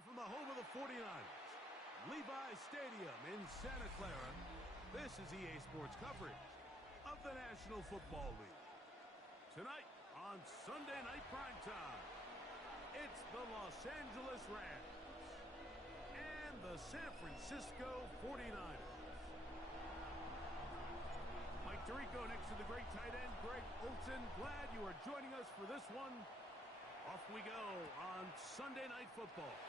Now from the home of the 49ers, Levi Stadium in Santa Clara, this is EA Sports coverage of the National Football League. Tonight on Sunday Night Primetime, it's the Los Angeles Rams and the San Francisco 49ers. Mike Tirico next to the great tight end, Greg Olsen. Glad you are joining us for this one. Off we go on Sunday Night Football.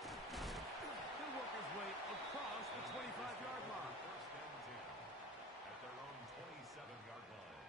He'll work his way across the 25-yard line. First and 10 at their own 27-yard line.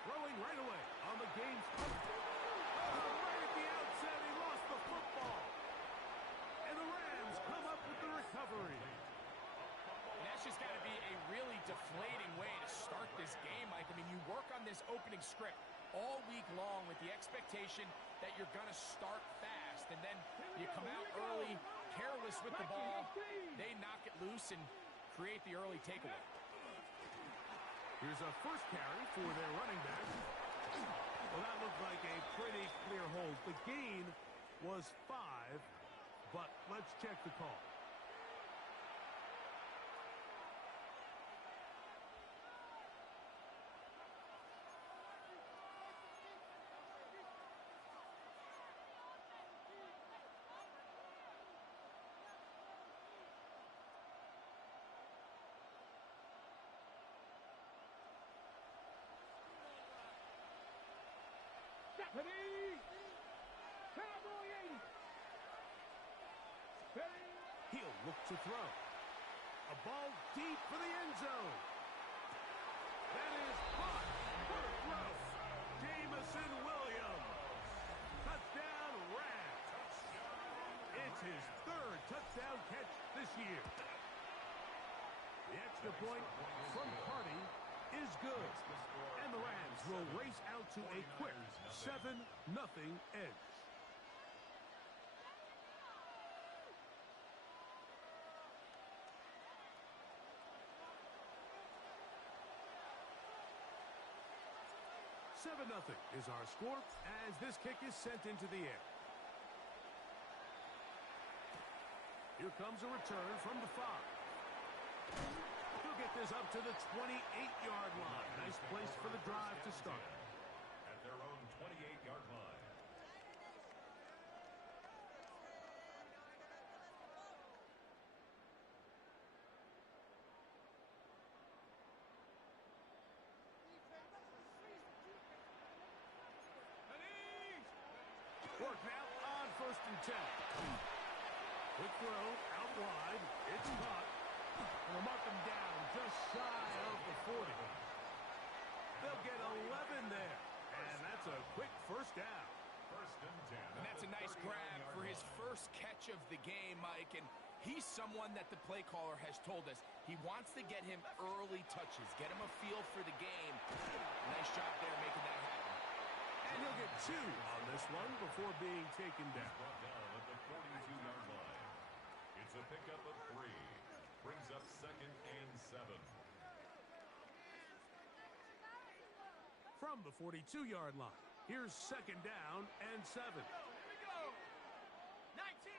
Throwing right away on the game's right at the outset, he lost the football. And the Rams come up with the recovery. And that's just got to be a really deflating way to start this game, Mike. I mean, you work on this opening script all week long with the expectation that you're going to start fast. And then you come out early, careless with the ball. They knock it loose and create the early takeaway. Here's a first carry for their running back. Well, that looked like a pretty clear hold. The gain was 5, but let's check the call. He'll look to throw. A ball deep for the end zone. That is caught for a throw. Jamison Williams. Touchdown Rams. It's his 3rd touchdown catch this year. The extra point from Carty is good. And the Rams will race out to a quick 7-0 edge. $7-0 is our score as this kick is sent into the air. Here comes a return from the 5. He'll get this up to the 28-yard line. Nice place for the drive to start. At their own 28-yard line. Work now on 1st and 10. Quick throw out wide. It's caught. They'll mark him down just shy of the 40. They'll get 11 there. And that's a quick first down. 1st and 10. And that's a nice grab for his first catch of the game, Mike. And he's someone that the play caller has told us he wants to get him early touches, get him a feel for the game. Nice job there making that happen. And he'll get 2 on this one before being taken down. Brought down at the 42-yard line. It's a pickup of 3. Brings up 2nd and 7. From the 42-yard line, here's 2nd down and 7. Here we go. 19.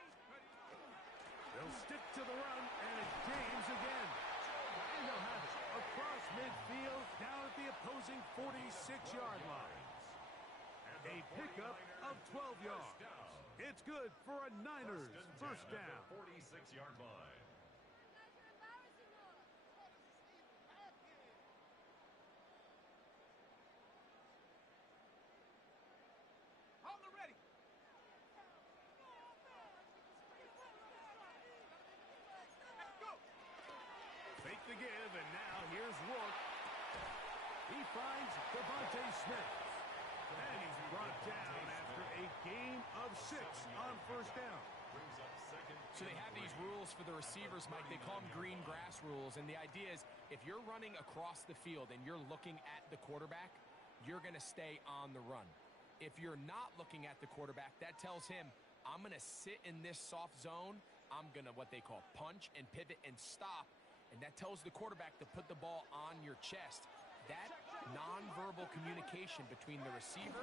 They'll stick to the run, and it's James again. And they'll have it across midfield down at the opposing 46-yard line. A pickup of 12 yards. It's good for a Niners first down. 46-yard line. On the ready. Go. Fake the give, and now here's Rourke. He finds Devontae Smith. And he's brought down after a gain of 6 on first down. Brings up 2nd So they have these rules for the receivers, Mike. They call them green grass rules. And the idea is if you're running across the field and you're looking at the quarterback, you're going to stay on the run. If you're not looking at the quarterback, that tells him, I'm going to sit in this soft zone. I'm going to what they call punch and pivot and stop. And that tells the quarterback to put the ball on your chest. That nonverbal communication between the receiver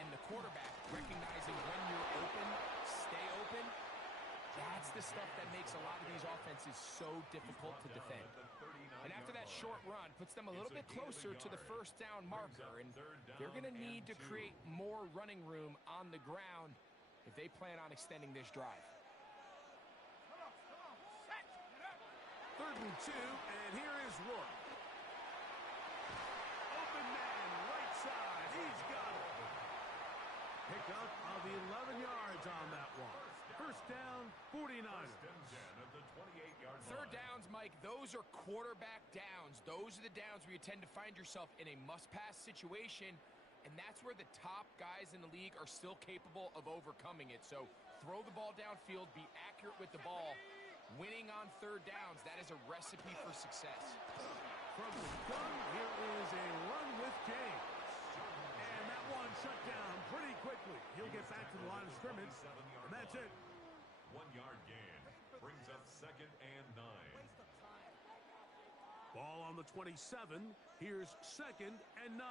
and the quarterback, recognizing when you're open, stay open, that's the stuff that makes a lot of these offenses so difficult to defend. And after that short run, puts them a little bit closer to the first down marker, and they're going to need to create more running room on the ground if they plan on extending this drive. 3rd and 2, and here is Rourke. Open man, right side. He's got it. Pick up of 11 yards on that one. First down, 49ers. 3rd downs, Mike, those are quarterback downs. Those are the downs where you tend to find yourself in a must-pass situation, and that's where the top guys in the league are still capable of overcoming it. So throw the ball downfield, be accurate with the ball. Winning on 3rd downs, that is a recipe for success. From the gun, here is a run with James. And that one shut down pretty quickly. He'll get back to the line of scrimmage, and that's it. 1-yard gain brings up 2nd and 9. Ball on the 27. Here's 2nd and 9.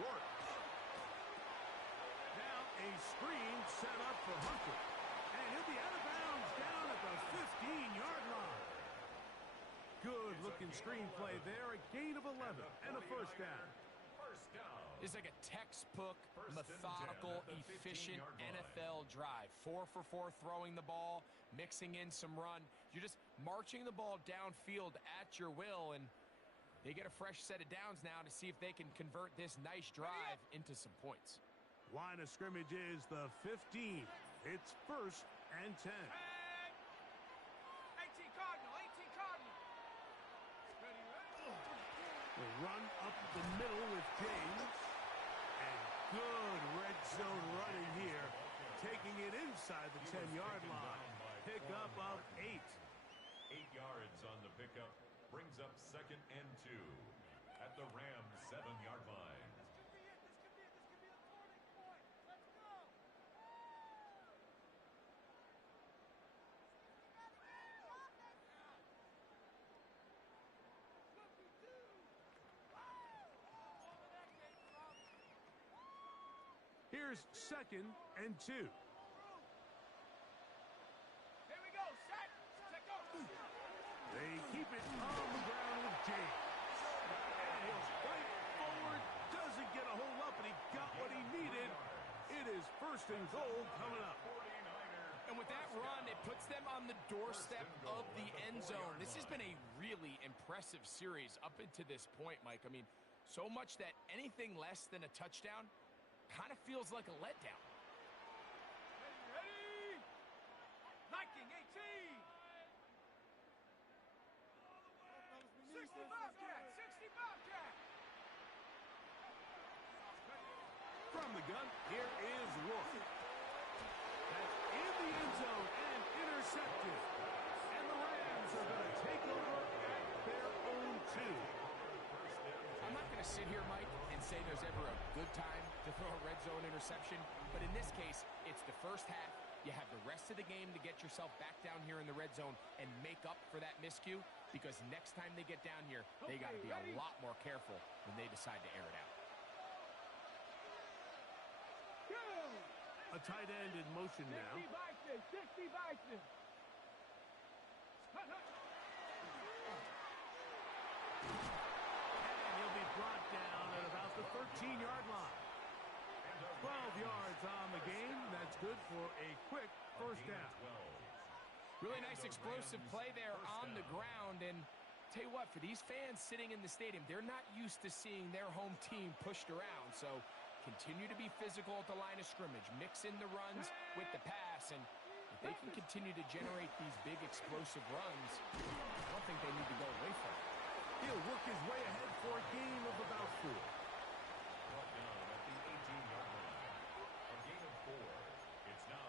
Rourke. Now a screen set up for Hunter. And he'll be out of bounds down at the 15-yard line. Good-looking screenplay there. A gain of 11 and a first down. It's like a textbook, methodical, efficient NFL drive. 4 for 4 throwing the ball, mixing in some run. You're just marching the ball downfield at your will, and they get a fresh set of downs now to see if they can convert this nice drive into some points. Line of scrimmage is the 15. It's 1st and 10. 18 Cardinal, 18 Cardinal. The run up the middle with James. And good red zone running here. Taking it inside the 10-yard line. Pick up of 8. 8 yards on the pickup brings up 2nd and 2 at the Rams' 7-yard line. Here's 2nd and 2. Here we go, set, go. They keep it on the ground with James. And he'll fight forward. Doesn't get a hold up, and he got what he needed. It is 1st and goal coming up. And with that run, it puts them on the doorstep of the end zone. This has been a really impressive series up into this point, Mike. I mean, so much that anything less than a touchdown kind of feels like a letdown. Ready? Viking 18. 60 Bobcat, 60 Bobcat. From the gun, here is Rourke. That's in the end zone and intercepted. And the Rams are going to take over at their own 2. I'm not going to sit here, Mike, and say there's ever a good time to throw a red zone interception, but in this case, it's the first half. You have the rest of the game to get yourself back down here in the red zone and make up for that miscue, because next time they get down here, they got to be a lot more careful when they decide to air it out. A tight end in motion now. 60 Bison, 60 Bison. And he'll be brought down at about the 13-yard line. 12 yards on the game. That's good for a quick first down. Really nice explosive play there on the ground, and tell you what, for these fans sitting in the stadium, they're not used to seeing their home team pushed around, so continue to be physical at the line of scrimmage, mix in the runs with the pass, and if they can continue to generate these big explosive runs, I don't think they need to go away from it. He'll work his way ahead for a gain of about 4. Brought down at the 18-yard line. A gain of 4. It's now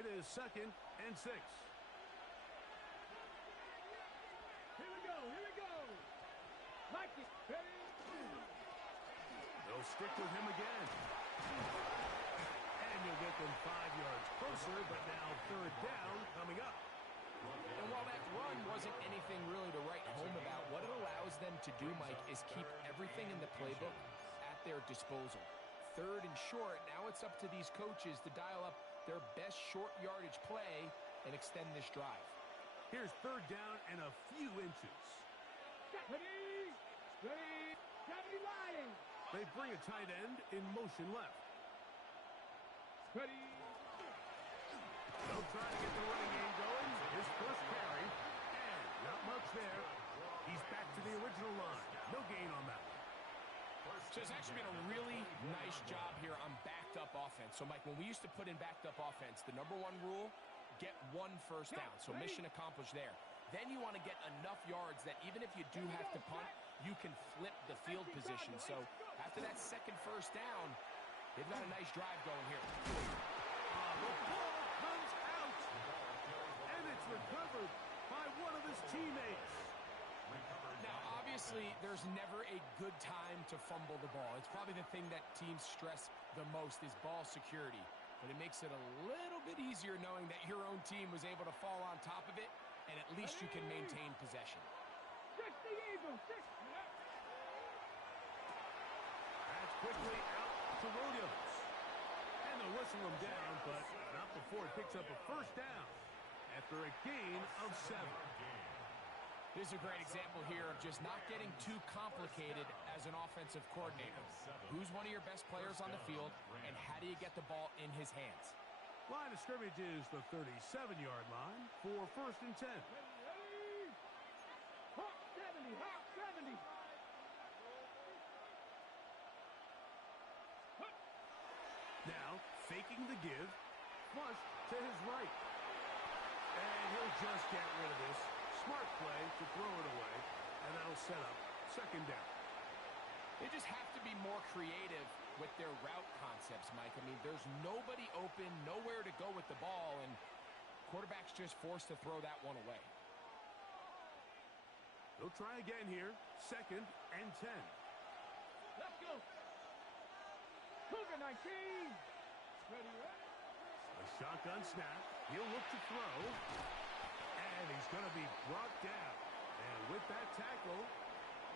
It is 2nd and 6. Here we go. Here we go. Like it. Ready? They'll stick with him again. And you'll get them 5 yards closer, but now 3rd down coming up. And while that run wasn't anything really to write home about, what it allows them to do, Mike, is keep everything in the playbook at their disposal. 3rd and short, now it's up to these coaches to dial up their best short yardage play and extend this drive. Here's 3rd down and a few inches. Ready? Ready? Ready, lying. They bring a tight end in motion left. Ready? They'll try to get the running game going. His first carry, and not much there. He's back to the original line. No gain on that one. So it's actually been a really nice job here on backed up offense. So, Mike, when we used to put in backed up offense, the #1 rule, get 1 first down. So mission accomplished there. Then you want to get enough yards that even if you do have to punt, you can flip the field position. So after that second first down, they've got a nice drive going here. The ball comes out, and it's recovered by one of his teammates. Now, obviously, there's never a good time to fumble the ball. It's probably the thing that teams stress the most is ball security. But it makes it a little bit easier knowing that your own team was able to fall on top of it, and at least you can maintain possession. 60 Eagles. 60. That's quickly out to Williams. And they'll whistle him down, but not before it picks up a first down after a gain of 7. This is a great example here of just not getting too complicated as an offensive coordinator. Who's one of your best players on the field, and how do you get the ball in his hands? Line of scrimmage is the 37-yard line for 1st and 10. Ready? Hawk 70. Hawk 70. Now, faking the give, flush to his right. And he'll just get rid of this. Smart play to throw it away, and that'll set up 2nd down. They just have to be more creative with their route concepts, Mike. I mean, there's nobody open, nowhere to go with the ball, and quarterback's just forced to throw that one away. They'll try again here, 2nd and 10. Let's go. Cougar 19. Ready, ready. A shotgun snap. He'll look to throw. And he's going to be brought down. And with that tackle,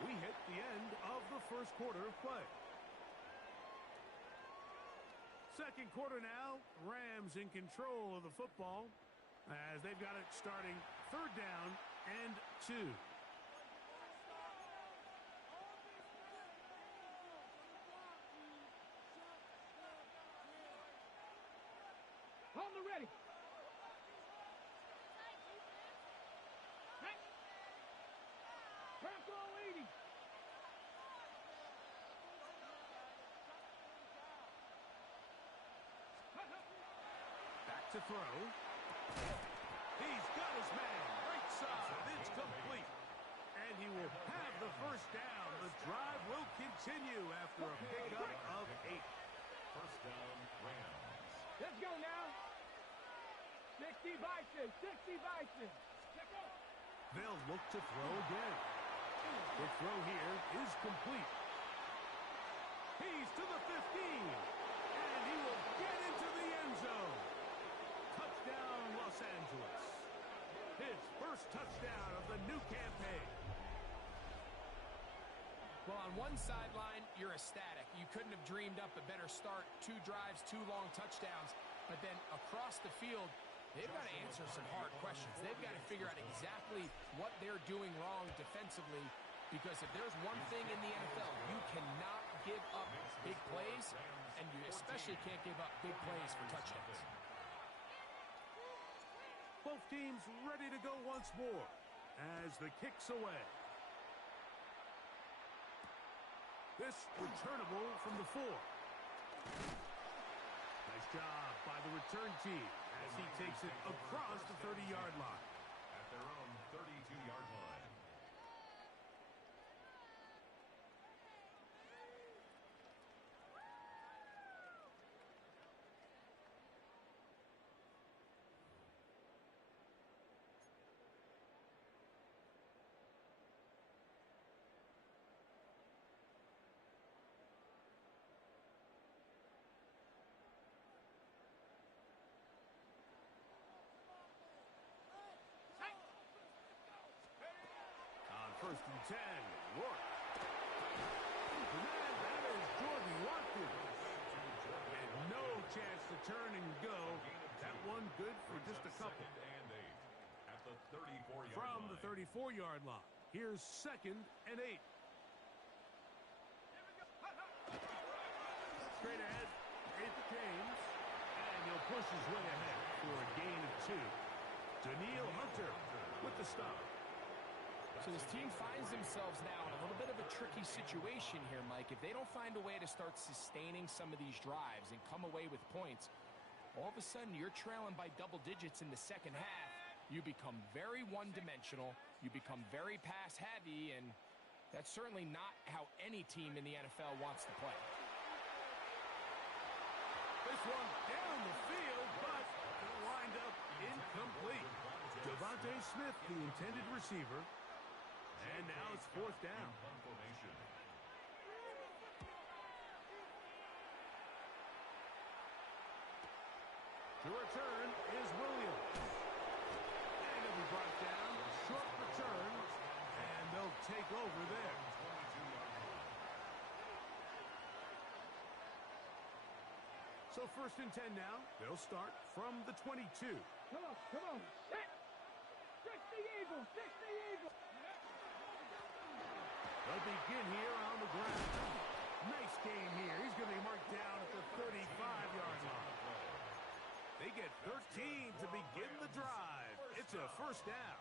we hit the end of the first quarter of play. Second quarter now. Rams in control of the football as they've got it starting 3rd down and 2. On the ready. Franco 80. Back to throw. He's got his man. Right side. It's complete. And he will have the first down. The drive will continue after a pickup of 8. First down, Rams. Let's go now. 60 Bison. 60 Bison. Check out. They'll look to throw again. The throw here is complete. He's to the 15. And he will get into the end zone. Touchdown, Los Angeles. His first touchdown of the new campaign. Well, on one sideline, you're ecstatic. You couldn't have dreamed up a better start. 2 drives, 2 long touchdowns. But then across the field, they've got to answer some hard questions. They've got to figure out exactly what they're doing wrong defensively, because if there's one thing in the NFL, you cannot give up big plays, and you especially can't give up big plays for touchdowns. Both teams ready to go once more as the kick's away. This returnable from the 4. Nice job by the return team as he takes it across the 30-yard line. At their own 32-yard line. First and 10. Work. And that is Jordan Watkins. And no chance to turn and go. That one good for just a couple. At the 34-yard From line. the 34-yard line. Here's 2nd and 8. Straight ahead, it's James. And he'll push his way ahead for a gain of 2. Daniil Hunter with the stop. So this team finds themselves now in a little bit of a tricky situation here, Mike. If they don't find a way to start sustaining some of these drives and come away with points, all of a sudden you're trailing by double digits in the second half. You become very one-dimensional. You become very pass-heavy, and that's certainly not how any team in the NFL wants to play. This one down the field, but lined up incomplete. Devontae Smith, the intended receiver. And now it's 4th down. The return is Williams. And he'll be brought down. Short return. And they'll take over there. So 1st and 10 now. They'll start from the 22. Come on. Set. Fix the eagle. They'll begin here on the ground. Nice game here. He's going to be marked down at the 35-yard line. They get 13 to begin the drive. It's a 1st down.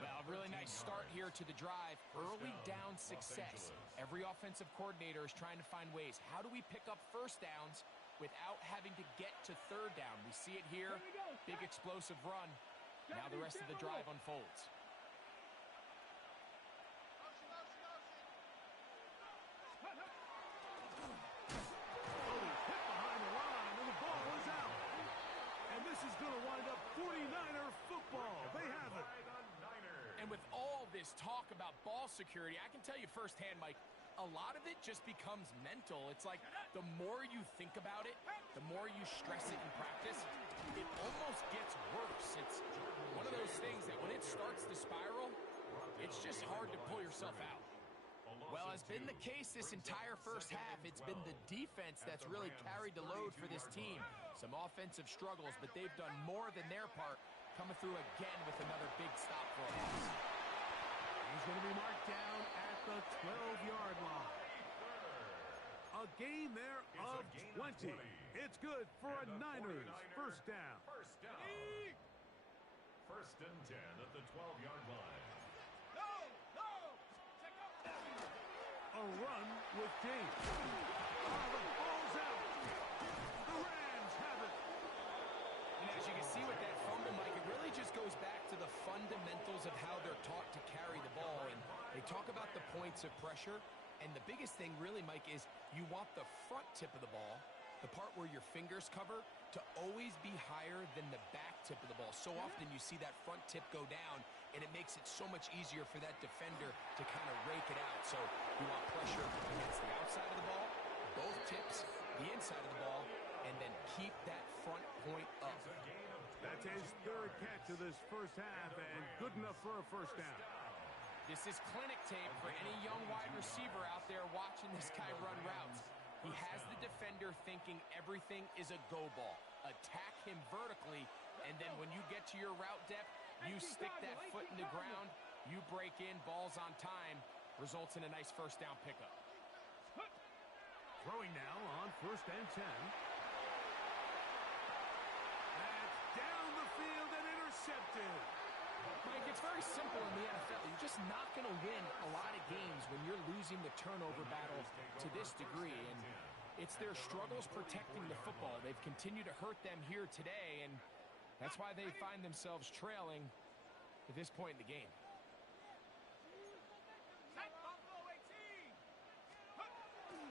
Well, a really nice start here to the drive. Early down success. Every offensive coordinator is trying to find ways. How do we pick up 1st downs without having to get to 3rd down? We see it here. Big explosive run. Now the rest of the drive unfolds. Is going to wind up 49er football. They have it. And with all this talk about ball security, I can tell you firsthand, Mike, a lot of it just becomes mental. It's like the more you think about it, the more you stress it in practice, it almost gets worse. It's one of those things that when it starts to spiral, it's just hard to pull yourself out. Well, has been the case this entire first half. It's been the defense that's really carried the load for this team. Some offensive struggles, but they've done more than their part, coming through again with another big stop for a loss. He's going to be marked down at the 12-yard line. A gain there of 20. It's good for a Niners 1st down. 1st and 10 at the 12-yard line. A run with James. The ball's out. The Rams have it. And as you can see with that fumble, Mike, it really just goes back to the fundamentals of how they're taught to carry the ball. And they talk about the points of pressure. And the biggest thing really, Mike, is you want the front tip of the ball, the part where your fingers cover, to always be higher than the back tip of the ball. So often you see that front tip go down, and it makes it so much easier for that defender to kind of rake it out. So you want pressure against the outside of the ball, both tips, the inside of the ball, and then keep that front point up. That's his 3rd catch of this first half, and good enough for a 1st down. This is clinic tape for any young wide receiver out there watching this guy run routes. He has the defender thinking everything is a go ball. Attack him vertically, and then when you get to your route depth, you stick that foot in the ground, you break in, ball's on time, results in a nice 1st down pickup. Throwing now on 1st and 10. That's down the field and intercepted. Mike, it's very simple in the NFL. You're just not going to win a lot of games when you're losing the turnover battle to this degree. And it's their struggles protecting the football. They've continued to hurt them here today, and that's why they find themselves trailing at this point in the game.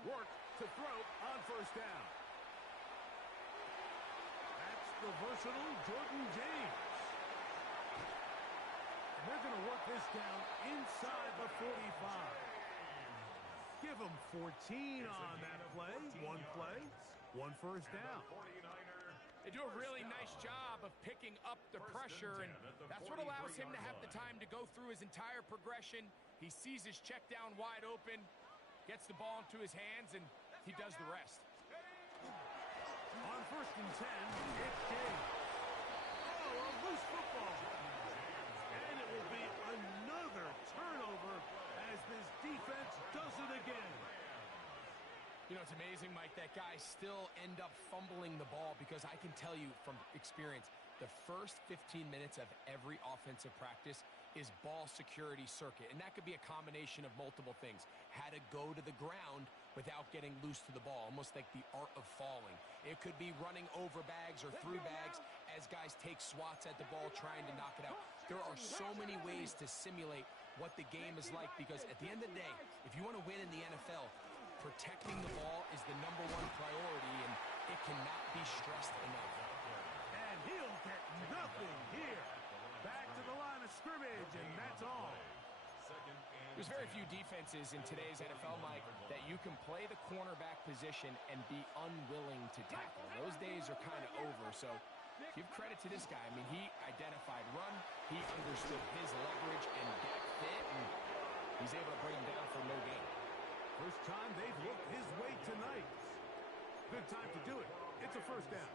Work to throw on 1st down. That's the versatile Jordan James. They're going to work this down inside the 45. Give them 14 on that play. One play, one 1st down. They do a really nice job of picking up the pressure, and that's what allows him to have the time to go through his entire progression. He sees his check down wide open, gets the ball into his hands, and he does the rest. On 1st and 10, it's James. Oh, a loose football. And it will be another turnover as this defense does it again. You know, it's amazing, Mike, that guys still end up fumbling the ball because I can tell you from experience, the first 15 minutes of every offensive practice is ball security circuit. And that could be a combination of multiple things. How to go to the ground without getting loose to the ball, almost like the art of falling. It could be running over bags or through bags as guys take swats at the ball trying to knock it out. There are so many ways to simulate what the game is like because at the end of the day, if you want to win in the NFL, protecting the ball is the #1 priority, and it cannot be stressed enough. And he'll get nothing here. Back to the line of scrimmage, and that's all. There's very few defenses in today's NFL, Mike, that you can play the cornerback position and be unwilling to tackle. Those days are kind of over, so give credit to this guy. I mean, he identified run, he understood his leverage and gap fit, and he's able to bring him down for no gain. First time they've looked his way tonight. Good time to do it. It's a first down.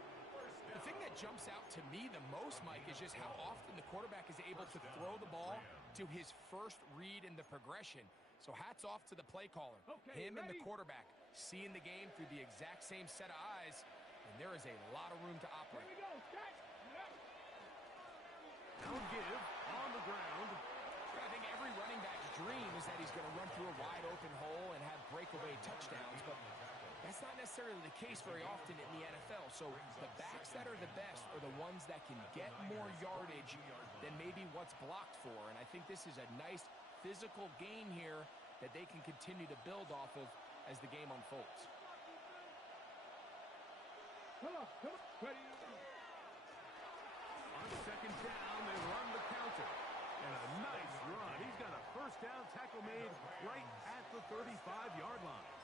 The thing that jumps out to me the most, Mike, is just how often the quarterback is able to throw the ball to his first read in the progression. So hats off to the play caller. Him and the quarterback seeing the game through the exact same set of eyes, and there is a lot of room to operate. Now give on the ground. I think every running back's dream is that he's going to run through a wide open hole and have breakaway touchdowns, but that's not necessarily the case very often in the NFL. So the backs that are the best are the ones that can get more yardage than maybe what's blocked for. And I think this is a nice physical gain here that they can continue to build off of as the game unfolds. Come on. Ready. On 2nd down, they run the counter. And a nice run. He's got a first down tackle made right at the 35-yard line.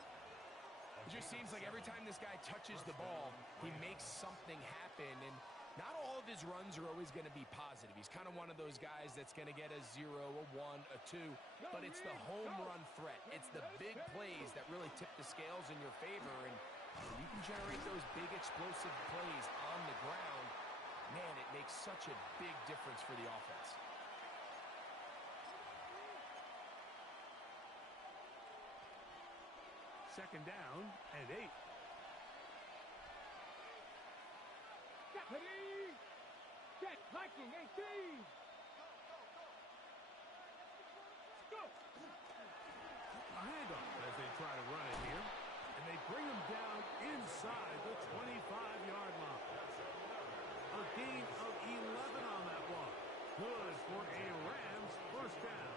It just seems like every time this guy touches the ball, he makes something happen. And not all of his runs are always going to be positive. He's kind of one of those guys that's going to get a 0, a 1, a 2. But it's the home run threat. It's the big plays that really tip the scales in your favor. And when you can generate those big explosive plays on the ground, man, it makes such a big difference for the offense. Second down and 8. Ready. Set. Viking 18. Go. A handoff as they try to run it here. And they bring him down inside the 25-yard line. A gain of 11 on that one. Good for a Rams first down.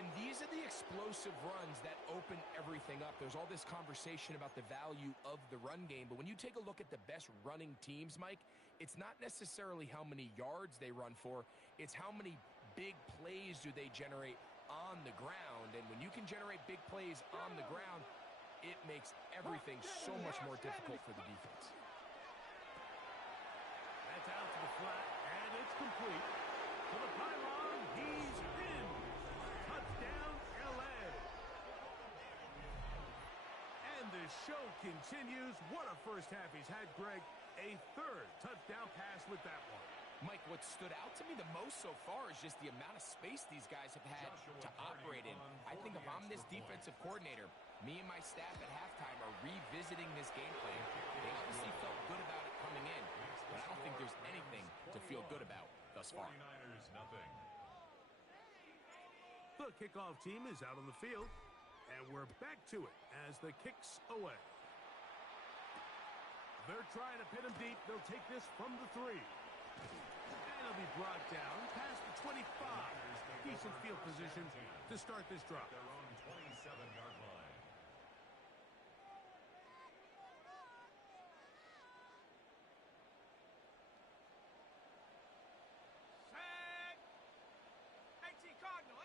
And these are the explosive runs that open everything up. There's all this conversation about the value of the run game, but when you take a look at the best running teams, Mike, it's not necessarily how many yards they run for, it's how many big plays do they generate on the ground. And when you can generate big plays on the ground, it makes everything so much more difficult for the defense. That's out to the flat, and it's complete. To the pylon, he's in. Touchdown, L.A. And the show continues. What a first half he's had, Greg. A third touchdown pass with that one. Mike, what stood out to me the most so far is just the amount of space these guys have had to operate in. I think if I'm this defensive coordinator, me and my staff at halftime are revisiting this game plan. They obviously felt good about it coming in, but I don't think there's anything to feel good about thus far. 49ers, nothing. The kickoff team is out on the field, and we're back to it as the kick's away. They're trying to pin him deep. They'll take this from the 3. And he'll be brought down past the 25. Decent field position to start this drive. Their own 27-yard line. Set. 18 Cardinal.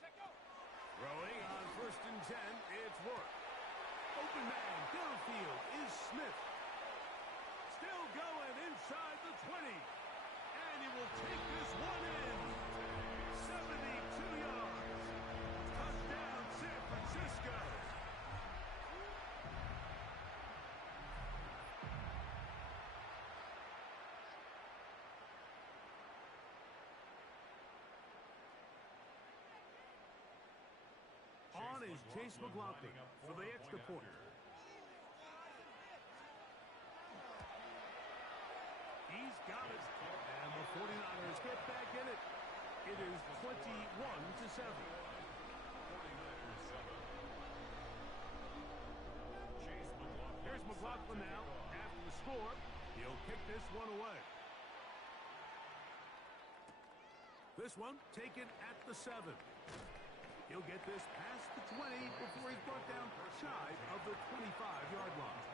Set go. Throwing on 1st and 10, it's Work. Open man, downfield is Smith. Still going inside the 20. And he will take this one in is Chase McLaughlin for the extra point. He's got it. And the 49ers get back in it. It is 21-7. Here's McLaughlin now. After the score, he'll kick this one away. This one taken at the 7. He'll get this past the 20 before he's brought down shy of the 25-yard line.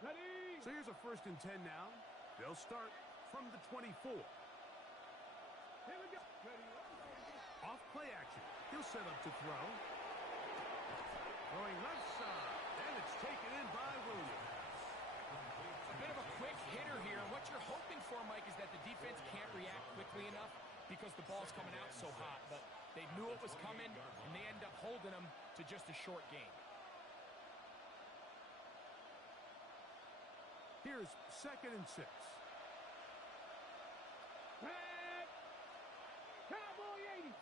Ready? So here's a 1st and 10 now. They'll start from the 24. Here we go. Ready? Off play action. He'll set up to throw. Throwing left side. And it's taken in by Williams. A bit of a quick hitter here. What you're hoping for, Mike, is that the defense can't react quickly enough because the ball's coming out so hot. But they knew it was coming, and they end up holding them to just a short gain. Here's 2nd and 6. Back. Cowboy 80.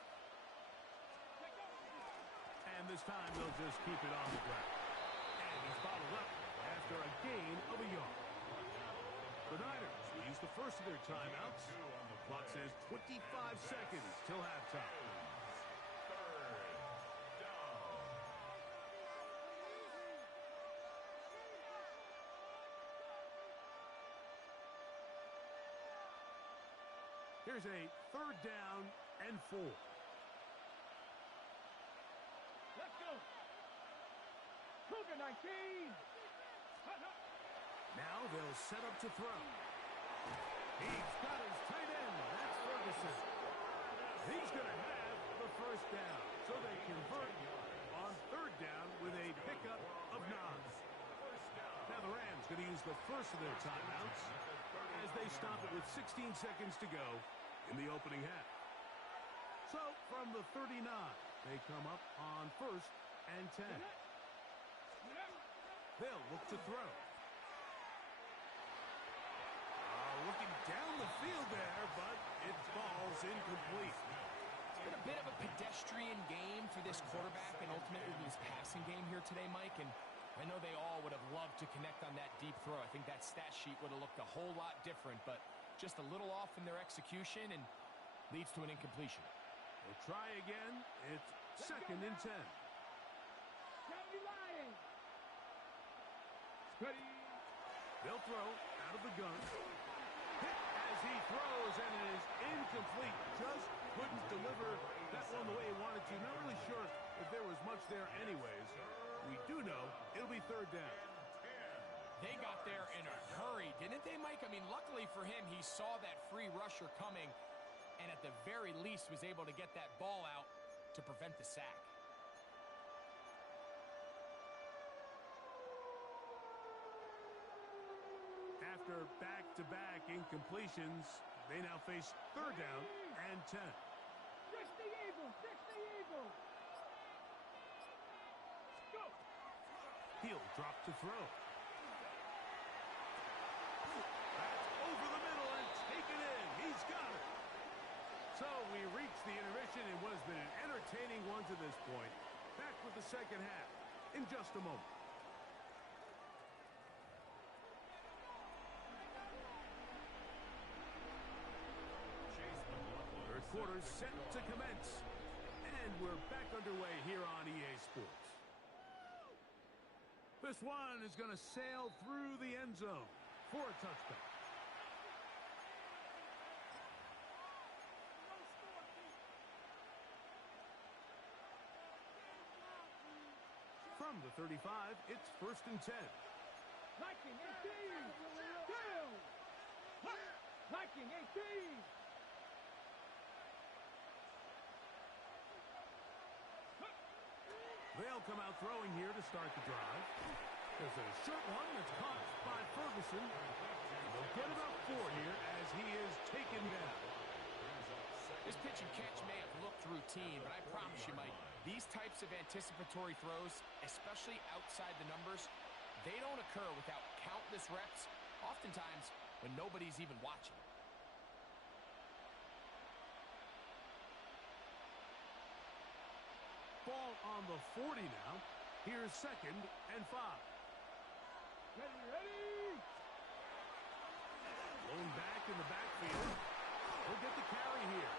And this time they'll just keep it on the ground. And he's bottled up after a gain of a yard. The Niners use the first of their timeouts. Clock says 25 seconds till halftime. Here's a 3rd down and 4. Let's go. Cougar 19. Now they'll set up to throw. He's got his tight end. That's Ferguson. He's going to have the 1st down. So they convert on 3rd down with a pickup of 9. Now the Rams going to use the first of their timeouts as they stop it with 16 seconds to go in the opening half. So from the 39, they come up on 1st and 10. They'll look to throw. Looking down the field there, but it falls incomplete. It's been a bit of a pedestrian game for this quarterback and ultimately this passing game here today, Mike. And I know they all would have loved to connect on that deep throw. I think that stat sheet would have looked a whole lot different, but just a little off in their execution and leads to an incompletion. They'll try again. It's 2nd and 10. County Lions. Ready? They'll throw out of the gun. Hit as he throws, and it is incomplete. Just couldn't deliver that one the way he wanted to. Not really sure if there was much there anyways. We do know it'll be 3rd down. They got there in a hurry, didn't they, Mike? I mean, luckily for him, he saw that free rusher coming and at the very least was able to get that ball out to prevent the sack. After back-to-back incompletions, they now face 3rd down and 10. 60 Eagles, 60 Eagles. Go. He'll drop to throw. That's over the middle and taken in. He's got it. So we reach the intermission in what has been an entertaining one to this point. Back with the 2nd half in just a moment. 3rd quarter set to commence. And we're back underway here on EA Sports. This one is going to sail through the end zone for a touchdown. From the 35, it's 1st and 10. Viking 18. Down. Viking 18. They'll come out throwing here to start the drive. There's a short one that's caught by Ferguson. They'll get about 4 here as he is taken down. This pitch and catch may have looked routine, but I promise you, Mike, these types of anticipatory throws, especially outside the numbers, they don't occur without countless reps, oftentimes when nobody's even watching. Ball on the 40 now. Here's 2nd and 5. Ready, ready! Blown back in the backfield. He'll get the carry here.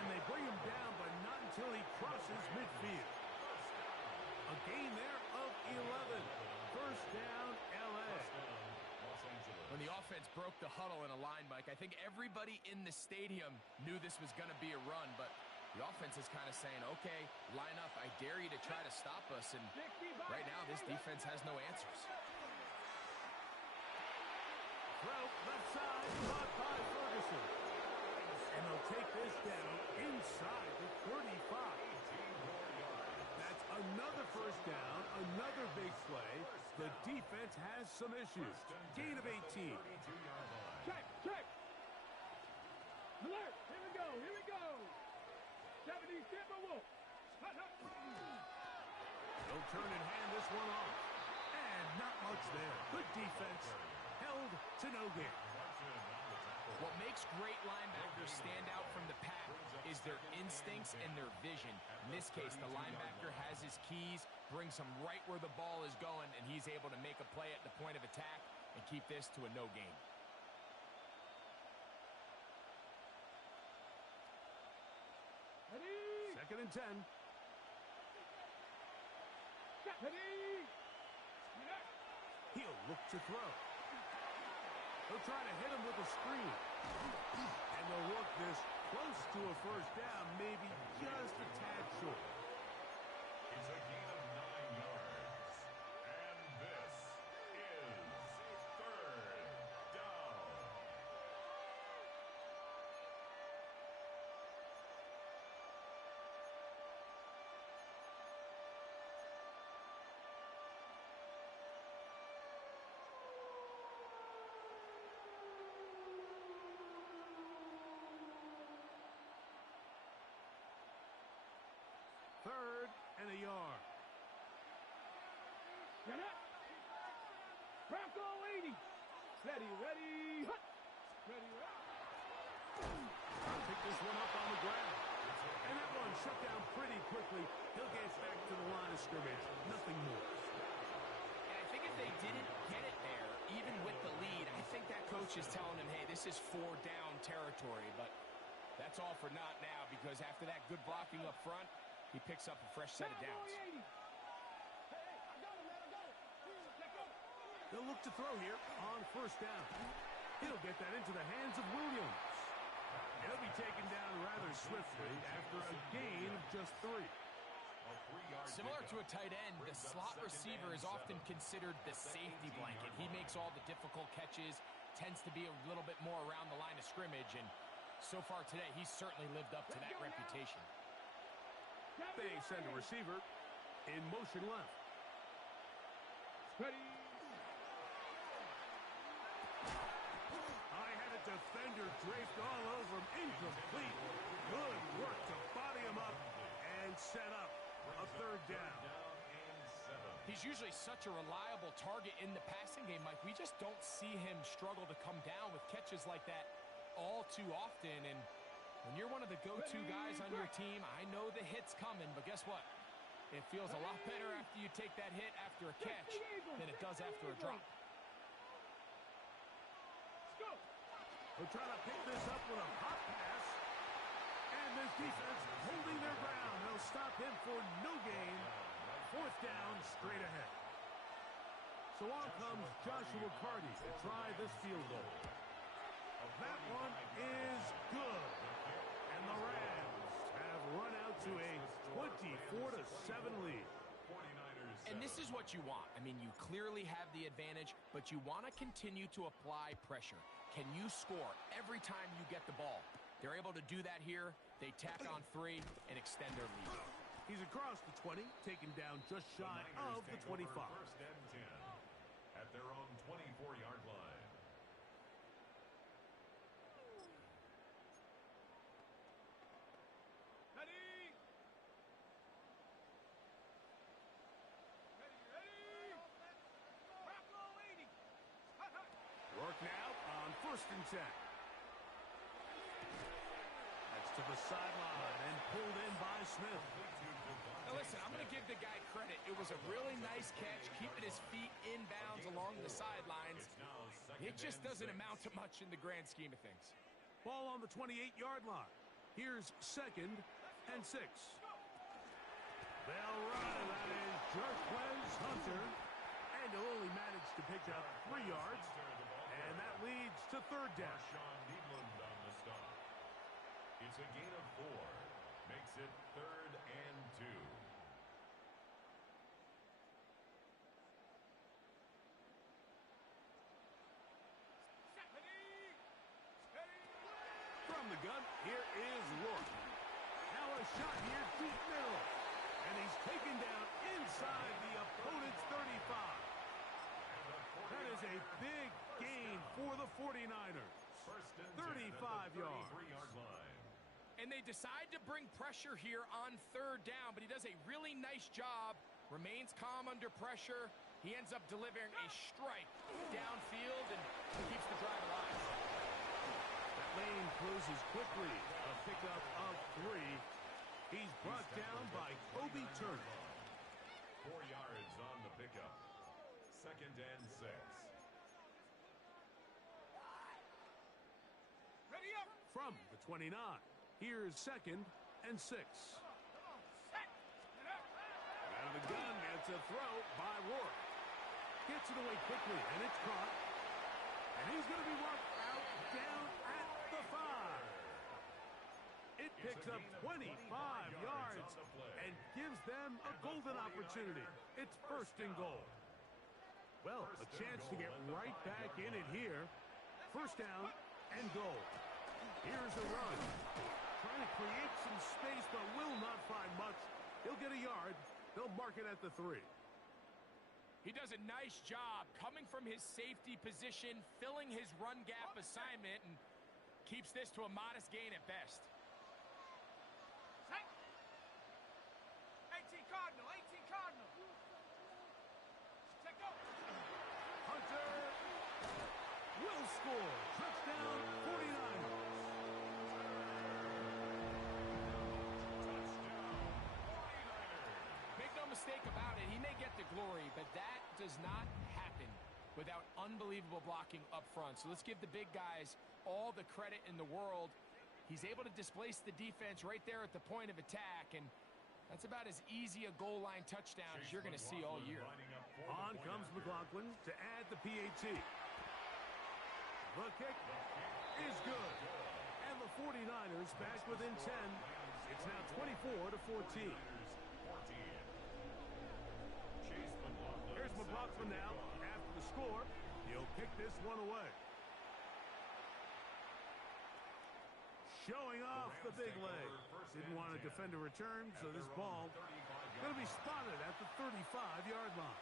And they bring him down, but not until he crosses midfield. A gain there of 11. First down, L.A. When the offense broke the huddle in a line, Mike, I think everybody in the stadium knew this was going to be a run, but the offense is kind of saying, okay, line up. I dare you to try to stop us. And right now, this defense has no answers. Throw left side, caught by Ferguson. And they'll take this down inside the 35. That's another first down, another big play. The defense has some issues. Gain of 18. Check, check. Alert, here we go, here we go. 70 Timberwolves. They'll turn and hand this one off. And not much there. Good defense. Held to no gain. What makes great linebackers stand out from the pack is their instincts and their vision. In this case, the linebacker has his keys, brings him right where the ball is going, and he's able to make a play at the point of attack and keep this to a no gain. Ready? 2nd and 10. Ready? He'll look to throw. They'll try to hit him with a screen. And they'll work this close to a first down, maybe just a tad short. It's a gain of 9 yards. And this is 3rd down. Third and a yard. Get up. Bronco 80. Ready, ready. Hut. Ready, ready. Pick this one up on the ground. And that one shut down pretty quickly. He'll get back to the line of scrimmage. Nothing more. And I think if they didn't get it there, even with the lead, I think that coach is telling them, hey, this is 4 down territory. But that's all for not now, because after that good blocking up front, he picks up a fresh set of downs. They'll look to throw here on first down. He'll get that into the hands of Williams. He'll be taken down rather swiftly after a gain of just 3. Similar to a tight end, the slot receiver is often considered the safety blanket. He makes all the difficult catches, tends to be a little bit more around the line of scrimmage, and so far today, he's certainly lived up to that reputation. They send a receiver in motion left. Ready. I had a defender draped all over him. Incomplete. Good work to body him up and set up a 3rd down. He's usually such a reliable target in the passing game, Mike. We just don't see him struggle to come down with catches like that all too often. And when you're one of the go-to guys on your team, I know the hit's coming, but guess what? It feels a lot better after you take that hit after a catch than it does after a drop. They're trying to pick this up with a hot pass. And this defense holding their ground. They'll stop him for no gain. 4th down, straight ahead. So on comes Joshua Carty to try this field goal. That one is good. And the Rams have run out to a 24-7 lead. And this is what you want. I mean, you clearly have the advantage, but you want to continue to apply pressure. Can you score every time you get the ball? They're able to do that here. They tack on 3 and extend their lead. He's across the 20, taken down just shy of the 25. 1st and 10 at their own 24-yard line. Ready. Ready, ready. and 10. That's to the sideline and pulled in by Smith. Now listen, I'm going to give the guy credit. It was a really nice catch, keeping his feet in bounds along the sidelines. It just doesn't amount to much in the grand scheme of things. Ball on the 28-yard line. Here's 2nd and 6. They'll run, and that is Jarquez Hunter. And he'll only manage to pick up 3 yards. And that leads to 3rd down. It's a gain of 4. Makes it 3rd and 2. From the gun, here is Rourke. Now a shot here, deep middle. And he's taken down inside the opponent's 35. That is a big gain for the 49ers. 35 yards. And they decide to bring pressure here on 3rd down, but he does a really nice job. Remains calm under pressure. He ends up delivering a strike downfield and keeps the drive alive. That lane closes quickly. A pickup of 3. He's brought down by Kobe Turner. 4 yards on the pickup. 2nd and 6. Ready up. From the 29. Here's 2nd and 6. Out of the gun, gets a throw by Rourke. Gets it away quickly, and it's caught. And he's going to be marked out down at the 5. It picks up 25 yards and gives them a golden opportunity. It's 1st and goal. Well, a chance to get right back in it here. 1st down and goal. Here's a run. Trying to create some space, but will not find much. He'll get a yard. They'll mark it at the 3. He does a nice job coming from his safety position, filling his run gap assignment, and keeps this to a modest gain at best. 18 Cardinal, 18 Cardinal. Check out. Hunter will score. Touchdown, 49ers. Make no mistake about it, he may get the glory, but that does not happen without unbelievable blocking up front. So let's give the big guys all the credit in the world. He's able to displace the defense right there at the point of attack, and that's about as easy a goal line touchdown as you're going to see all year. On comes McLaughlin to add the PAT. The kick is good. And the 49ers back within 10. It's now 24-14. Here's McLaughlin now. After the score, he'll kick this one away. Showing off the big leg. Didn't want to defend a return, so this ball going to be spotted at the 35-yard line.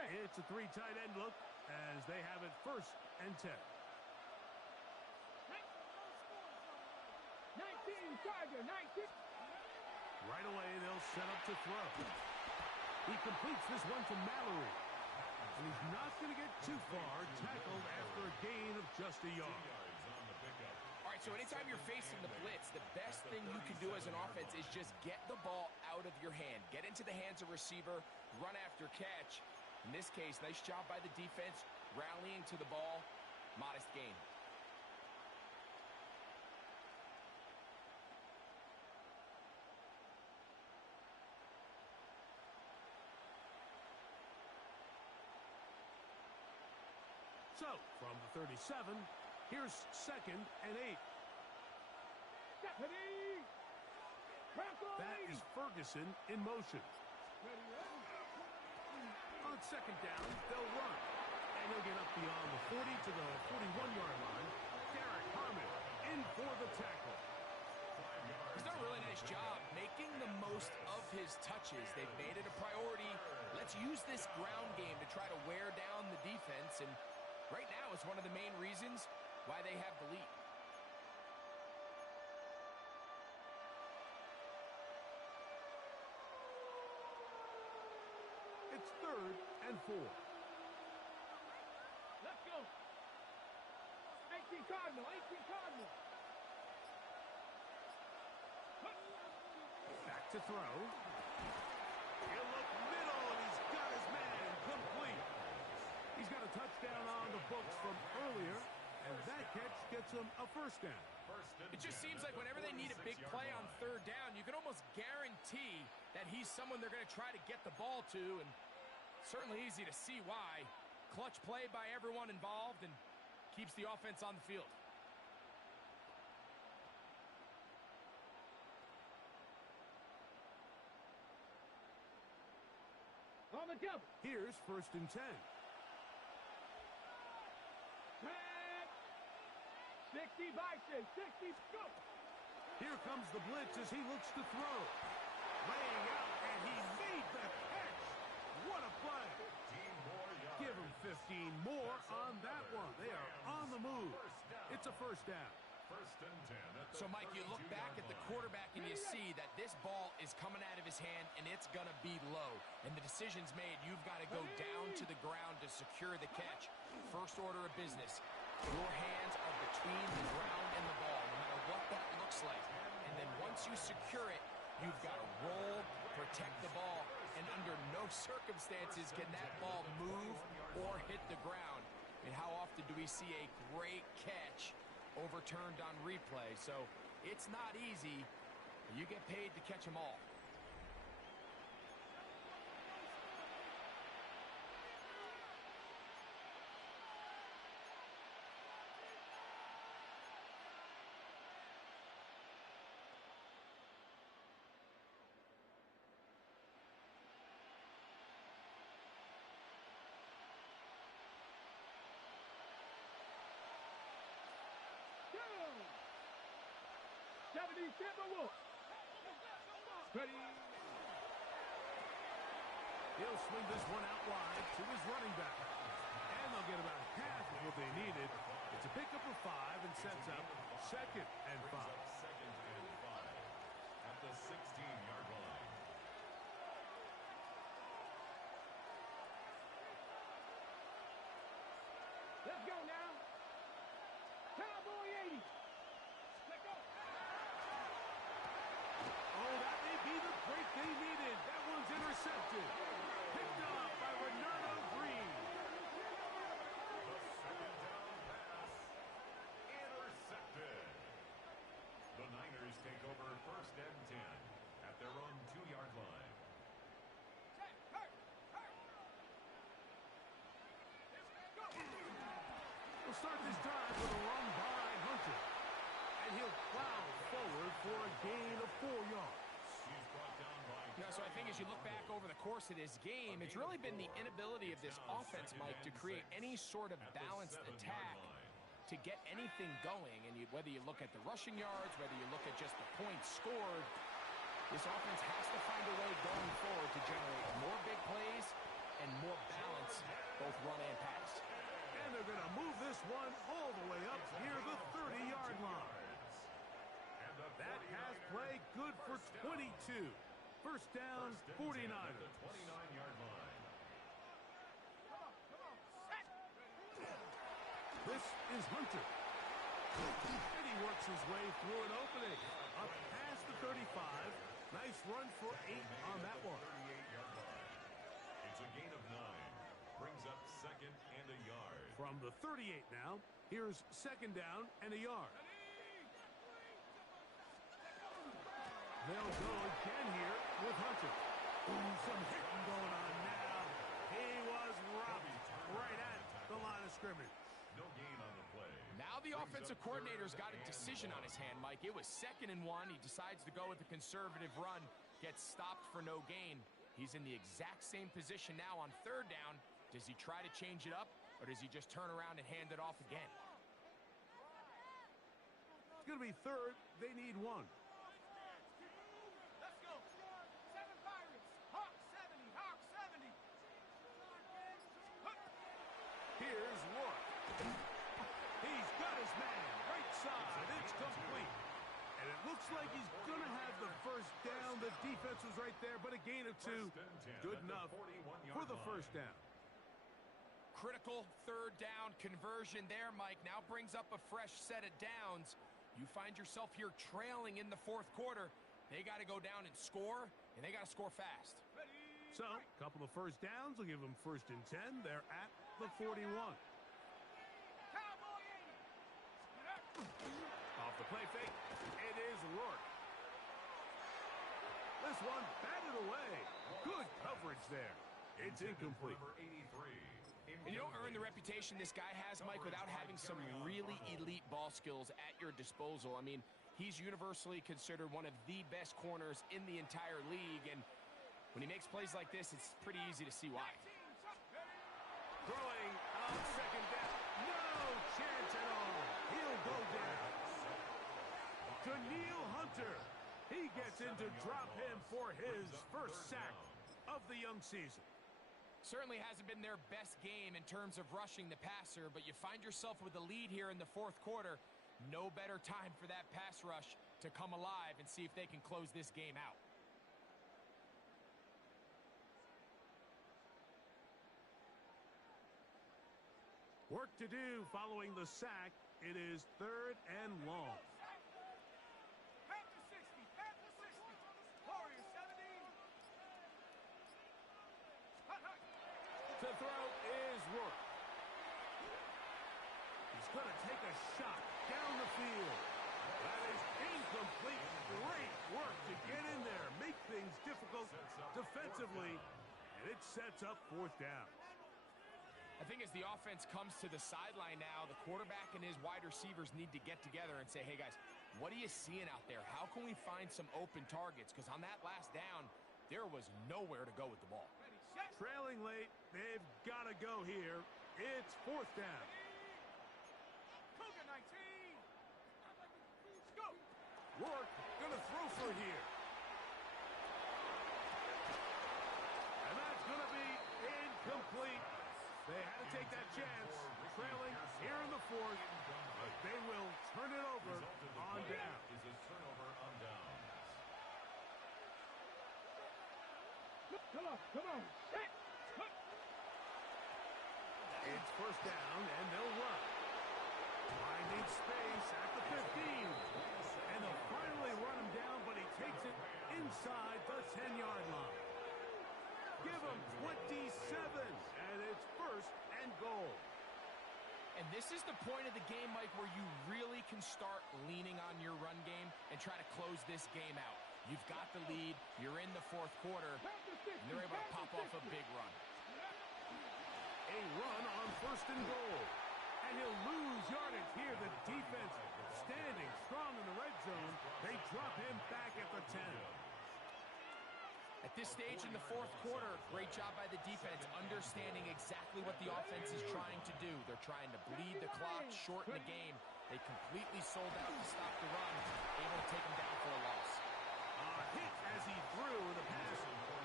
It's a 3 tight end look as they have it 1st and 10. 19 Tiger, 19. Right away, they'll set up to throw. He completes this one to Mallory. And he's not going to get too far, tackled after a gain of just a yard. All right, so anytime you're facing the blitz, the best thing you can do as an offense is just get the ball out of your hand. Get into the hands of receiver, run after catch. In this case, nice job by the defense, rallying to the ball, modest gain. So, from the 37, here's 2nd and 8. That is Ferguson in motion. On 2nd down, they'll run. And they'll get up beyond the 40 to the 41-yard line. Derek Harmon in for the tackle. He's done a really nice job making the most of his touches. They've made it a priority. Let's use this ground game to try to wear down the defense, and right now it's one of the main reasons why they have the lead. 4. Let's go. 18 Cardinal, 18 Cardinal. Back to throw. He'll look middle, and he's got his man complete. He's got a touchdown on the books from earlier, and that catch gets him a first down. It just seems like whenever they need a big play on third down, you can almost guarantee that he's someone they're going to try to get the ball to, and certainly easy to see why. Clutch play by everyone involved and keeps the offense on the field. On the double. Here's 1st and 10. 60 Bison, 60, go! Here comes the blitz as he looks to throw. Laying out, and he made the catch. What a play. 15 more yards. Give him 15 more on that one. They are on the move. It's a first down. 1st and 10 at the So, Mike, you look back at the quarterback and you see that this ball is coming out of his hand and it's going to be low. And the decision's made. You've got to go down to the ground to secure the catch. First order of business. Your hands are between the ground and the ball, no matter what that looks like. And then once you secure it, you've got to roll, protect the ball, and under no circumstances can that ball move or hit the ground. And how often do we see a great catch overturned on replay? So it's not easy. You get paid to catch them all. Ready. He'll swing this one out wide to his running back. And they'll get about half of what they needed. It's a pickup of 5 and sets up 2nd and 5. 2nd and 5 at the 16-yard line. Let's go now. Cowboy 80. Let's go. Oh, that may be the break they needed. That one's intercepted. Picked up by Renato Green. The 2nd down pass intercepted. The Niners take over 1st and 10 at their own 2-yard line. We'll start this drive with a run by Hunter. And he'll plow forward for a gain of 4 yards. He's brought down by... Yeah, so I think as you look back over the course of this game, it's really been the inability of this offense, Mike, to create any sort of balanced attack to get anything going. And whether you look at the rushing yards, whether you look at just the points scored, this offense has to find a way going forward to generate more big plays and more balance, both run and pass. And they're going to move this one all the way up near the 30-yard line. That pass play good for 22. First down, 49ers. At the 29-yard line. This is Hunter. And he works his way through an opening. Up past the 35. Nice run for 8 on that one. 38-yard line. It's a gain of 9. Brings up 2nd and a yard. From the 38 now, here's 2nd down and a yard. They'll go again here with Hunter. Ooh, some hitting going on now. He was robbed right at the line of scrimmage. No gain on the play. Now the offensive coordinator's got a decision on his hand, Mike. It was 2nd and 1. He decides to go with a conservative run, gets stopped for no gain. He's in the exact same position now on 3rd down. Does he try to change it up, or does he just turn around and hand it off again? It's going to be 3rd. They need 1. Let's go. 7 Pirates. Hawk 70. Hawk 70. Here's Rourke. He's got his man. Right side. It's complete. And it looks like he's going to have the first down. The defense was right there, but a gain of 2. Good enough for the first down. critical third down conversion there, Mike. Now brings up a fresh set of downs. You find yourself here trailing in the fourth quarter. They got to go down and score, and they got to score fast. So, a couple of first downs will give them 1st and 10. They're at the 41. Off the play fake, it is Rourke. This one batted away. Good coverage there. It's incomplete. And you don't earn the reputation this guy has, Mike, without having some really elite ball skills at your disposal. I mean, he's universally considered one of the best corners in the entire league, and when he makes plays like this, it's pretty easy to see why. Throwing on 2nd down. No chance at all. He'll go down. Daniil Hunter. He gets in to drop him for his first sack of the young season. Certainly hasn't been their best game in terms of rushing the passer, but you find yourself with a lead here in the fourth quarter. No better time for that pass rush to come alive and see if they can close this game out. Work to do following the sack. It is 3rd and long. To throw is Rourke. He's going to take a shot down the field. That is incomplete. Great work to get in there, make things difficult defensively, and it sets up 4th down. I think as the offense comes to the sideline now, the quarterback and his wide receivers need to get together and say, hey, guys, what are you seeing out there? How can we find some open targets? Because on that last down, there was nowhere to go with the ball. Trailing late, they've got to go here. It's 4th down. Rourke going to throw for here. And that's going to be incomplete. They had to take that chance, trailing here in the 4th, but they will turn it over on down. Come on. It's 1st down, and they'll run. Finding space at the 15. And they'll finally run him down, but he takes it inside the 10-yard line. Give him 27, and it's 1st and goal. And this is the point of the game, Mike, where you really can start leaning on your run game and try to close this game out. You've got the lead, you're in the fourth quarter, and they're able to pop off a big run. A run on 1st and goal. And he'll lose yardage here. The defense standing strong in the red zone. They drop him back at the 10. At this stage in the fourth quarter, great job by the defense, understanding exactly what the offense is trying to do. They're trying to bleed the clock, shorten the game. They completely sold out to stop the run, able to take him down for a loss. Hit as he threw. The pass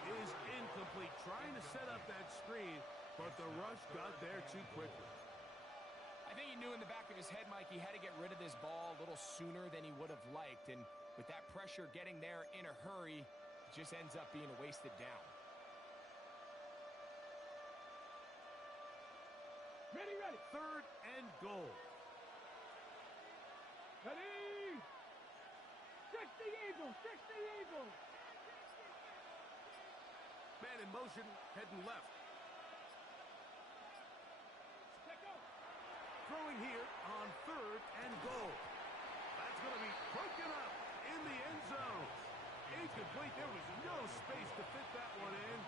is incomplete. Trying to set up that screen, but the rush got there too quickly. I think he knew in the back of his head, Mike, he had to get rid of this ball a little sooner than he would have liked. And with that pressure getting there in a hurry, it just ends up being a wasted down. Ready. 3rd and goal. Ready. Fix the Eagles. Man in motion, heading left. Throwing here on 3rd and goal. That's going to be broken up in the end zone. Incomplete. There was no space to fit that one in.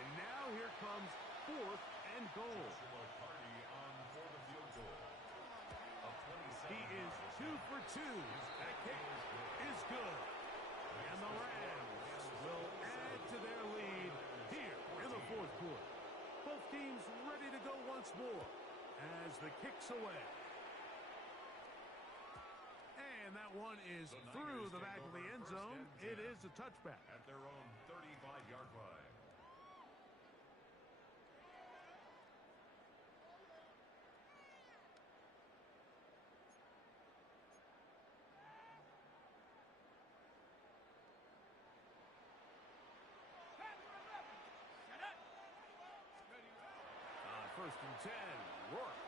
And now here comes 4th and goal. He is 2 for 2. That kick is good. And the Rams will add to their lead here in the fourth quarter. Both teams ready to go once more as the kick's away. And that one is through the back of the end zone. It is a touchback. At their own 35-yard line. First and 10. Work.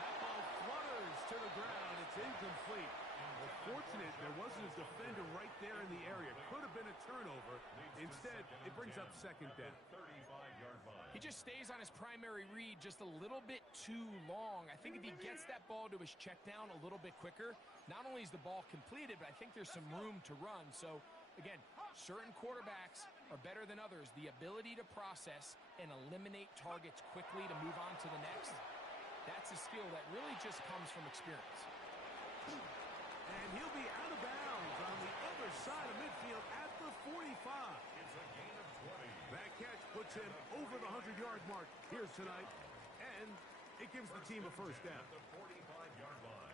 That ball flutters to the ground. It's incomplete. Well, fortunate there wasn't a defender right there in the area. Could have been a turnover. Instead, it brings up second down. He just stays on his primary read just a little bit too long. I think if he gets that ball to his check down a little bit quicker, not only is the ball completed, but I think there's some room to run. So, again, certain quarterbacks are better than others. The ability to process and eliminate targets quickly to move on to the next, that's a skill that really just comes from experience. And he'll be out of bounds on the other side of midfield at the 45. It's a gain of 20. That catch puts him over the 100-yard mark here tonight, and it gives the team a first down. At the 45-yard line.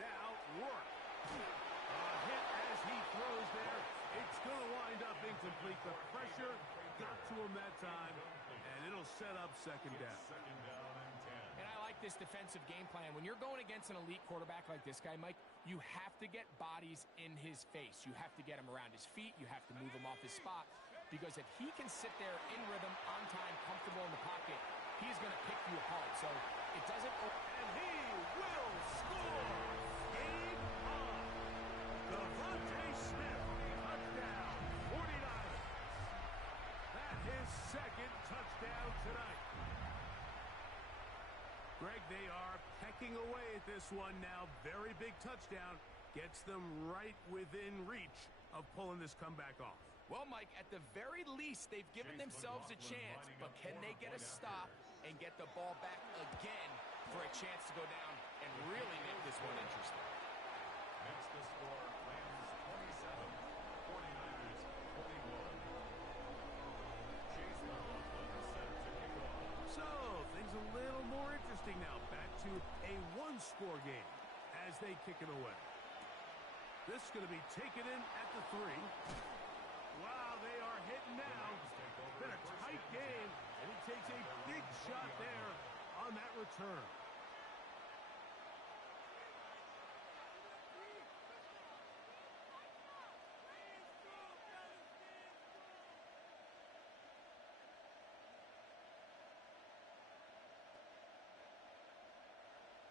Now, work. A hit as he throws there. It's going to wind up incomplete. The pressure got to him that time, and it'll set up second down. Second down and 10. And I like this defensive game plan. When you're going against an elite quarterback like this guy, Mike, you have to get bodies in his face. You have to get him around his feet. You have to move him off his spot. Because if he can sit there in rhythm, on time, comfortable in the pocket, he's going to pick you apart. So it doesn't... And he will score! Game on! Devontae Smith, touchdown, 49ers. That his second touchdown tonight. Greg, they are pecking away at this one now. Very big touchdown. Gets them right within reach of pulling this comeback off. Well, Mike, at the very least, they've given themselves a chance. But can they get a stop and get the ball back again for a chance to go down and really make this one interesting? Makes the score Rams 27, 49ers 21. Chase McLaughlin set to kick off. So, things a little more interesting now. Back to a one-score game as they kick it away. This is going to be taken in at the 3. Wow, they are hitting now. Been a tight game, and he takes a big shot there on that return.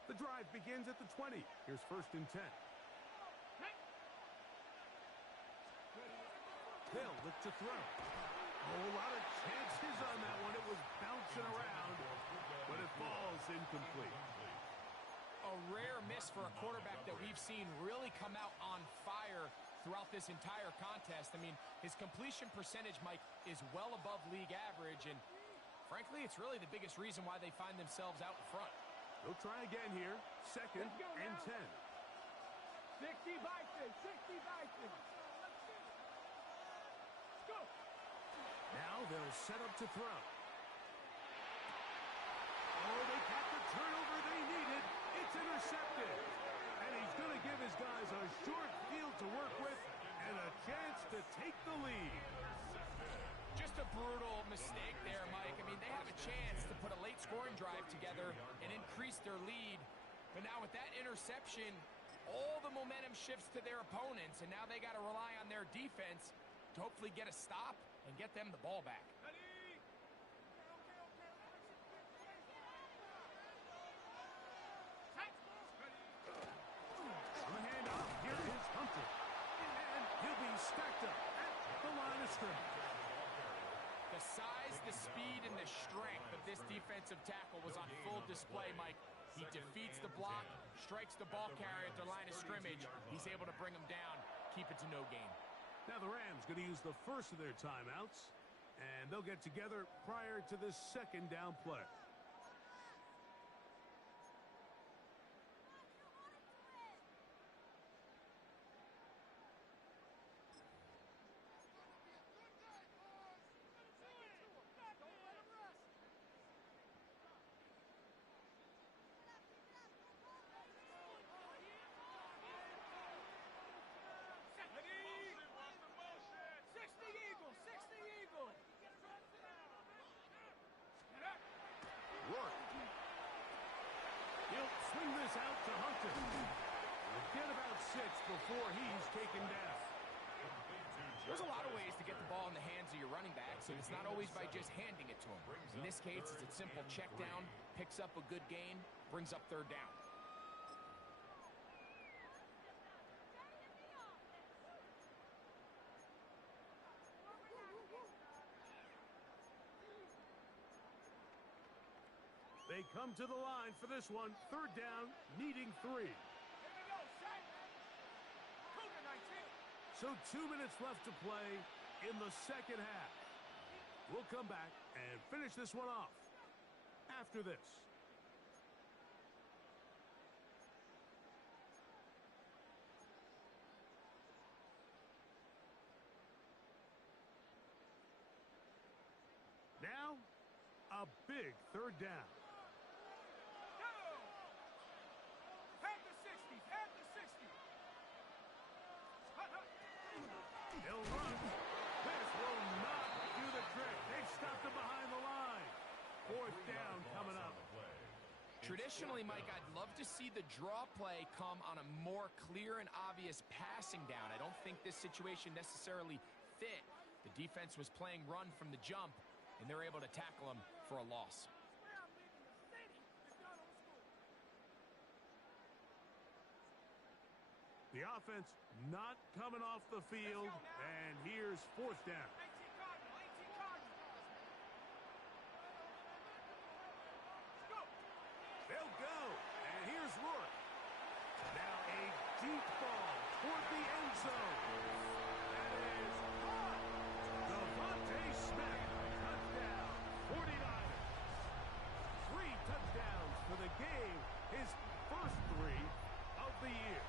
The drive begins at the 20. Here's first and 10. Hill with to throw. A whole lot of chances on that one. It was bouncing around, but it falls incomplete. A rare miss for a quarterback that we've seen really come out on fire throughout this entire contest. I mean, his completion percentage, Mike, is well above league average, and frankly, it's really the biggest reason why they find themselves out in front. They'll try again here. Second and 10. 60 Vikings, 60 Vikings. Now they'll set up to throw. Oh, they got the turnover they needed. It's intercepted. And he's going to give his guys a short field to work with and a chance to take the lead. Just a brutal mistake there, Mike. I mean, they have a chance to put a late scoring drive together and increase their lead. But now with that interception, all the momentum shifts to their opponents, and now they got to rely on their defense to hopefully get a stop and get them the ball back. On the handoff, here is Hunter. And he'll be stacked up at the line of scrimmage. The size, the speed, and the strength of this defensive tackle was on full display, Mike. He defeats the block, strikes the ball carrier at the line of scrimmage. He's able to bring him down, keep it to no gain. Now the Rams going to use the first of their timeouts, and they'll get together prior to this second down play. running backs, and it's not always by just handing it to them. In this case, it's a simple check down, picks up a good gain, brings up third down. They come to the line for this one. Third down, needing 3. So 2 minutes left to play in the second half. We'll come back and finish this one off after this. Now, a big third down. They'll run. This will not do the trick. They've stopped him behind the line. Fourth down coming up. Traditionally, Mike, I'd love to see the draw play come on a more clear and obvious passing down. I don't think this situation necessarily fit. The defense was playing run from the jump, and they're able to tackle him for a loss. The offense not coming off the field, and here's fourth down. They'll go, and here's Rourke. Now a deep ball toward the end zone. That is caught. Devontae Smith, touchdown, 49ers. 3 touchdowns for the game, his first 3 of the year.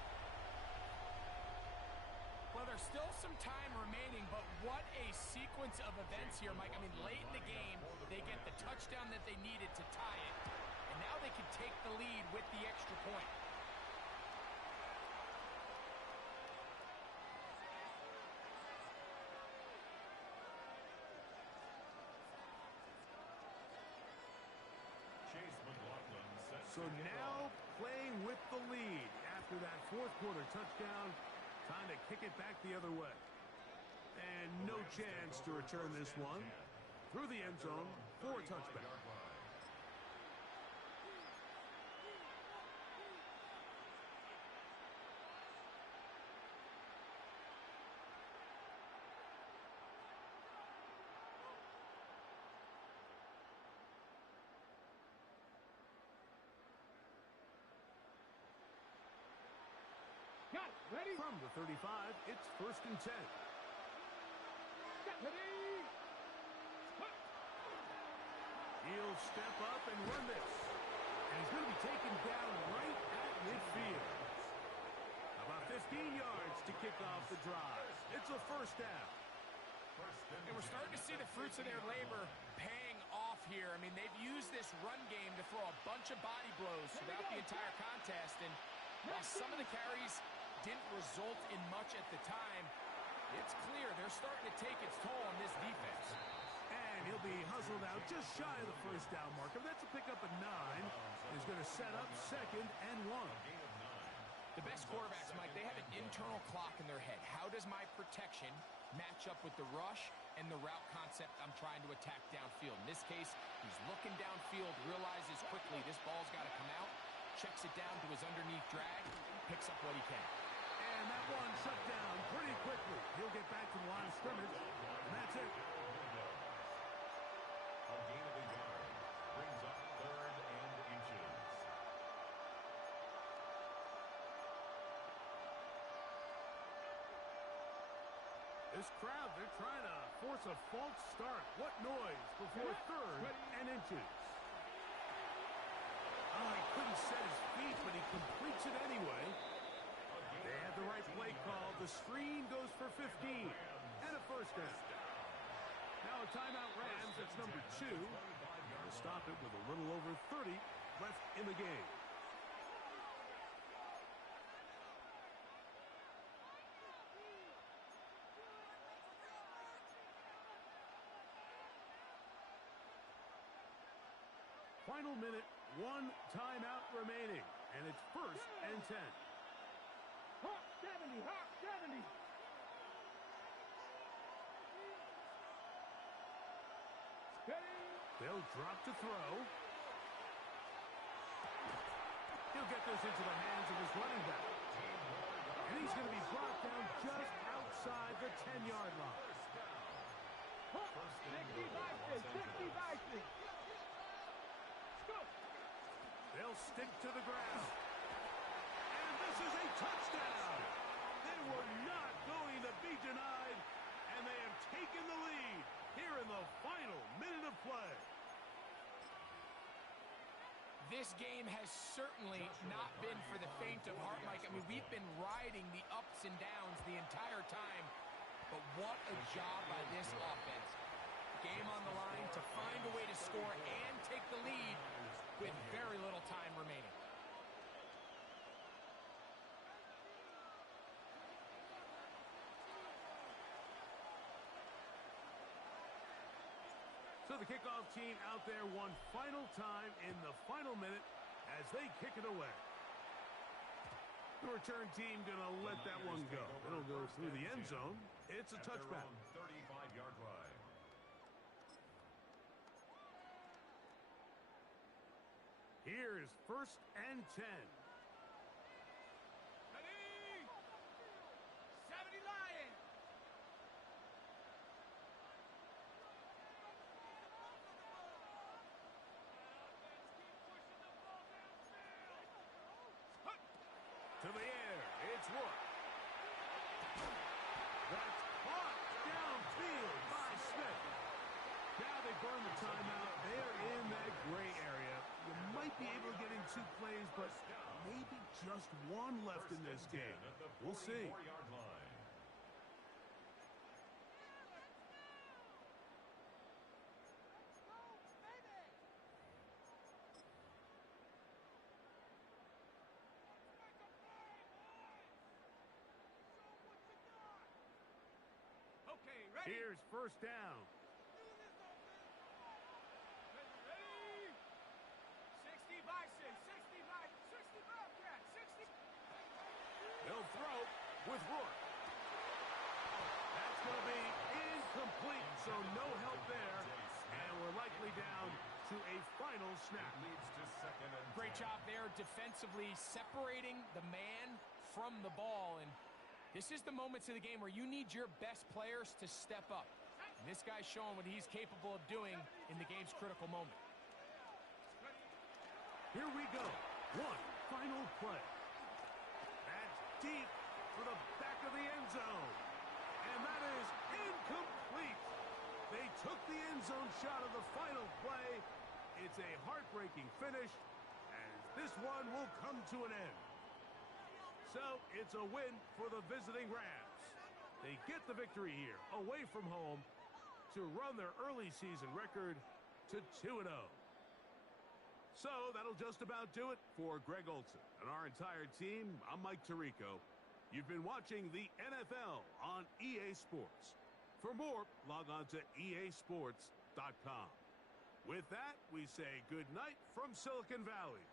Well, there's still some time remaining, but what a sequence of events here, Mike. I mean, late in the game, they get the touchdown that they needed to tie it, and now they can take the lead with the extra point. So now playing with the lead after that fourth quarter touchdown. Time to kick it back the other way. And no chance to return this one. Through the end zone for a touchback. Got it. Ready? From the 35, it's 1st and 10. Ready? He'll step up and run this. And he's going to be taken down right at midfield. About 15 yards to kick off the drive. It's a first down. And we're starting to see the fruits of their labor paying off here. I mean, they've used this run game to throw a bunch of body blows throughout the entire contest. And while some of the carries didn't result in much at the time, it's clear they're starting to take its toll on this defense. And he'll be hustled out just shy of the first down marker. That's a pickup of 9. He's going to set up 2nd and 1. The best quarterbacks, Mike, they have an internal clock in their head. How does my protection match up with the rush and the route concept I'm trying to attack downfield? In this case, he's looking downfield, realizes quickly this ball's got to come out, checks it down to his underneath drag, picks up what he can. And that one shut down pretty quickly. He'll get back to the line of scrimmage, and that's it. A gain of a yard brings up 3rd and inches. This crowd, they're trying to force a false start. What noise before 3rd and inches. Oh, he couldn't set his feet, but he completes it anyway. They have the right play call. The screen goes for 15 and a first down. Now a timeout Rams. It's number 2. To stop it with a little over 30 left in the game. Final minute, 1 timeout remaining, and it's 1st and 10. Hawk 70, Hawk 70. They'll drop to throw. He'll get this into the hands of his running back. And he's going to be brought down just outside the 10-yard line. 60 Vikings. They'll stick to the ground. And this is a touchdown. They were not going to be denied, and they have taken the lead here in the final minute of play. This game has certainly not been for the faint of heart, Mike. I mean, we've been riding the ups and downs the entire time, but what a job by this offense. Game on the line to find a way to score and take the lead with very little time remaining. So the kickoff team out there one final time in the final minute as they kick it away. The return team going to let that one go. It'll go through the end zone. It's a touchback. 35-yard line. Here's 1st and 10. Ready? 70 Lions. To the air, it's Rourke. That's caught downfield by Smith. Now they burn the timeout. They're in that gray area. You might be able to get in 2 plays, but maybe just one left in this game. We'll see. Okay, ready? Here's 1st down. Ready? 60 Bison, 60 Bison, 60 Bobcats, 60. They'll throw with Rourke. That's going to be incomplete, so no help there. And we're likely down to a final snap. Leads to 2nd and 10. Great job there defensively separating the man from the ball. And this is the moments of the game where you need your best players to step up. And this guy's showing what he's capable of doing in the game's critical moment. Here we go. One final play. That's deep for the back of the end zone. And that is incomplete. They took the end zone shot of the final play. It's a heartbreaking finish, as this one will come to an end. So it's a win for the visiting Rams. They get the victory here, away from home, to run their early season record to 2-0. So that'll just about do it for Greg Olson and our entire team. I'm Mike Tirico. You've been watching the NFL on EA Sports. For more, log on to easports.com. With that, we say good night from Silicon Valley.